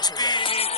جبيني.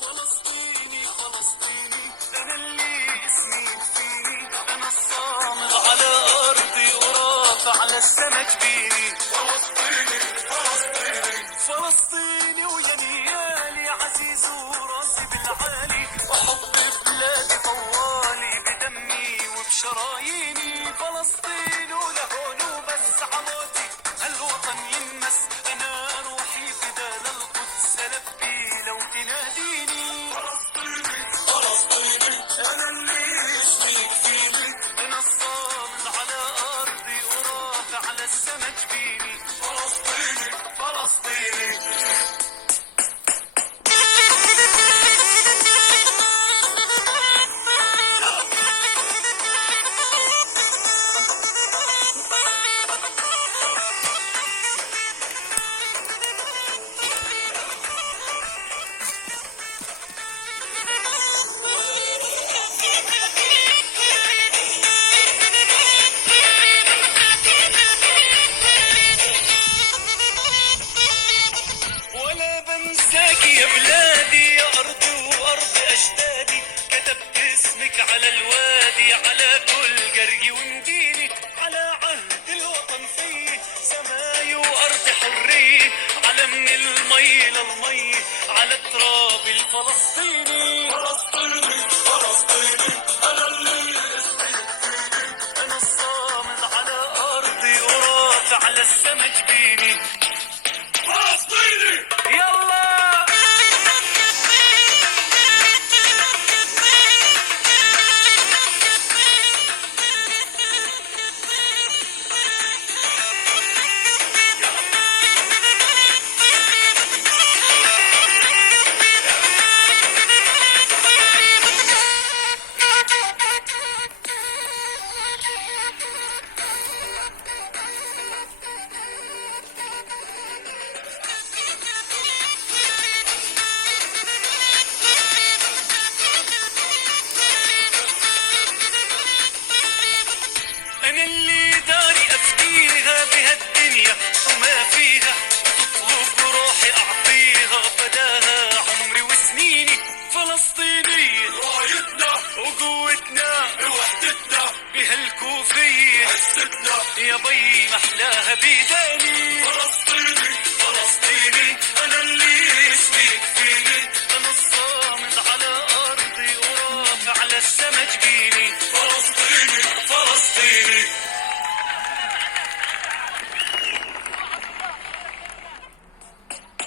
فلسطيني فلسطيني أنا اللي اسمي يكفيني، أنا الصامد على أرضي ورافع على السما جبيني. فلسطيني فلسطيني فلسطيني ويا نيالي عزيز وراسي بالعالي، وحب بلادي طوالي بدمي وبشراييني. فلسطين ولهون وبس عمودي هالوطن ينمس، أنا روحي فداء للقدس لبي لو تناديني. فلسطيني فلسطيني أنا اللي اسمي يكفيني، أنا الصامد على أرضي ورافع على السما جبيني. فلسطيني فلسطيني ولا بنساك يا بلادي، يا أرضي وأرض أجدادي، كتبت اسمك على الوادي على كل قرية ومدينة، على عهد الوطن فيه سماي وأرض حرية، على من المي للمي على التراب الفلسطيني. فلسطيني فلسطيني أنا اللي اسمي يكفيني، أنا الصامد على أرضي ورافع على السما جبيني. فلسطيني يلا أنا اللي داري أفديها بهالدنيا وما فيها، وتطلب روحي أعطيها فداها عمري وسنيني. فلسطيني رايتنا وقوتنا بوحدتنا، بهالكوفية عزتنا يا بي محلاها بيدينا.